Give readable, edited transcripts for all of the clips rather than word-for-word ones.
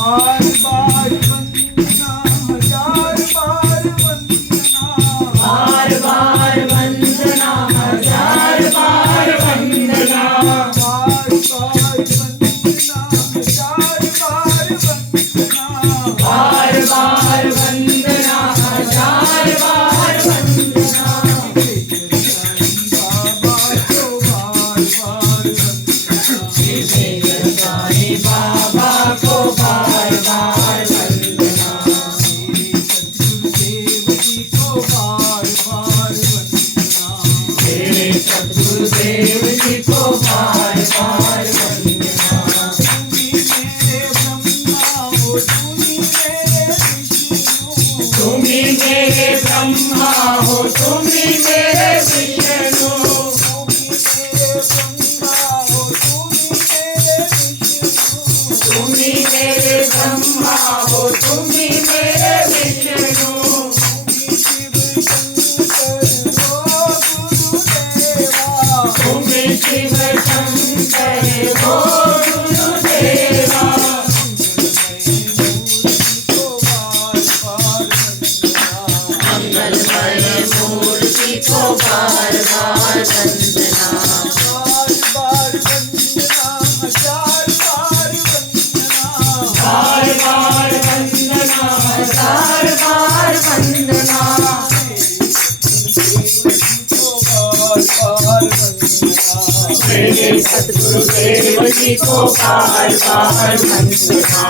बार बार वंदना, हजार बार वंदना, बार बार वंदना, हजार बार वंदना, बार बार वंदना, हजार बार वंदना, बार बार वंदना, हजार बार वंदना। बाबा को बार बार वंदना, श्री सद्गुरुदेव जी को बार बार वंदना, तुम ही मेरे ब्रह्मा हो, तुम ही मेरे विष्णु, तुम ही मेरे ब्रह्मा हो, तुम ही मेरे विष्णु, तुम ही शिव शंकर हो गुरुदेवा। मंगलमय मूर्ति को बार बार वंदना, बार बार वंदना, हजार बार वंदना, बार बार वंदना, हजार बार वंदना, मेरे सद्गुरुदेव जी को बार बार वंदना।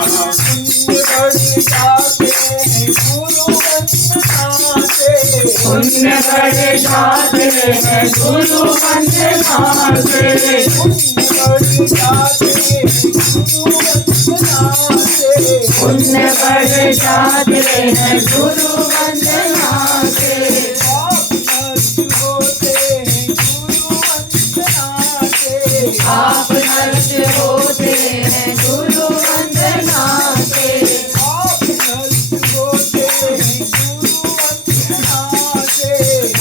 पुण्य बढ़ जाते हैं गुरु वंदना से, पुण्य बढ़ जाते हैं गुरु वंदना से, आप नष्ट होते हैं गुरु वंदना से,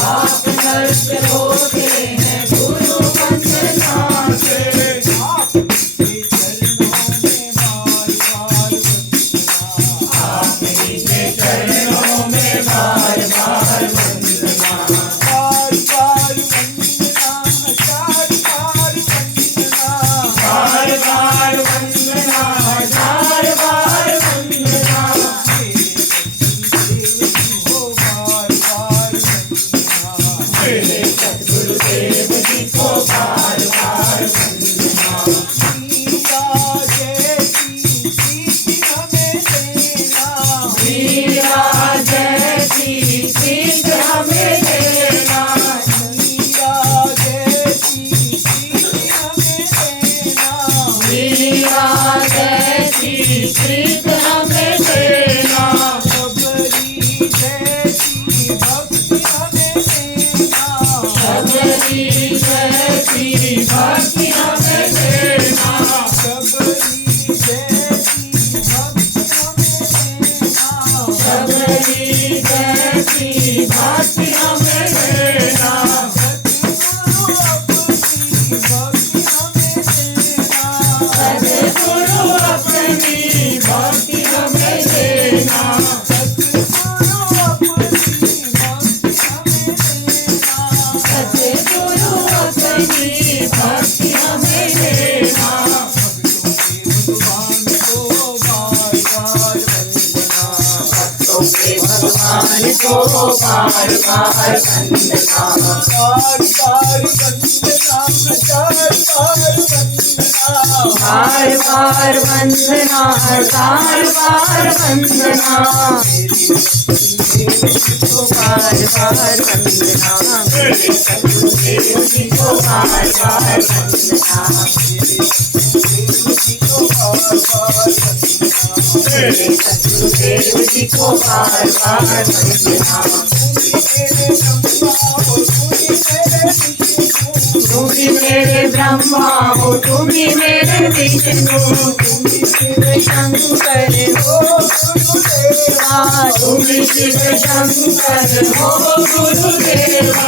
आप नष्ट होते हैं गुरु वंदना से। आपके चरणों में बार बार वंदना, बार बार वंदना, हजार बार वंदना, बार बार वंदना, हजार बार वंदना, मेरे सद्गुरुदेव जी को बार बार वंदना। मीरा जैसी सीख हमें देना, मीरा जैसी सीख हमें देना, सबरी जैसी भक्ति हमें देना, सबरी जैसी भक्ति हमें देना, सबरी जैसी भक्ति हमें देना, सबरी जैसी भक्ति हमें देना, सद्गुरु अपनी भक्ति हमें देना, सद्गुरु अपनी सद्गुरु अपनी भक्ति हमें देना, सद्गुरु अपनी भगवान को बार बार वंदना, बार बार वंदना, हजार बार वंदना, बार बार वंदना, हजार बार वंदना, बार बार वंदना, मेरे सद्गुरुदेव जी को बार बार वंदना, मेरे सद्गुरुदेव जी को बार बार वंदना। तुम ही मेरे ब्रह्मा हो, तुम ही मेरे विष्णु, तुम ही शिव शंकर हो गुरुदेवा, तुम ही शिव शंकर हो गुरुदेवा।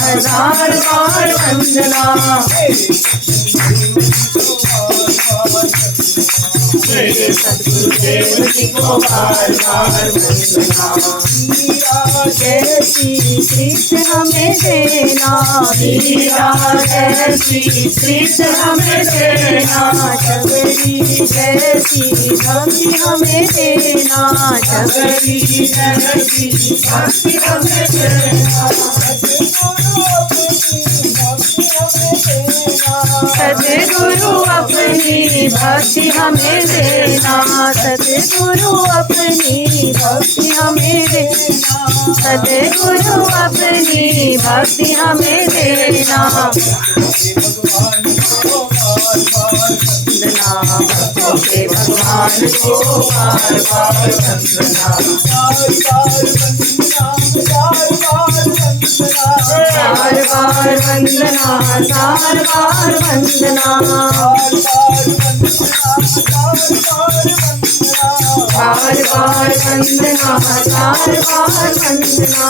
हजार बार वंदना। मेरे सतगुरुदेव जी को बार बार वंदना। मीरा जैसी प्रीत हमें देना, मीरा जैसी प्रीत हमें देना, शबरी जैसी भक्ति हमें देना, शबरी जैसी भक्ति हमें देना। सतगुरु अपनी भक्ति हमें देना, सतगुरु अपनी भक्ति हमें देना, सतगुरु अपनी भक्ति हमें देना। वंदना भक्तों के भगवान को बार बार वंदना। बार बार वंदना, हजार बार वंदना, बार बार वंदना, हजार बार वंदना।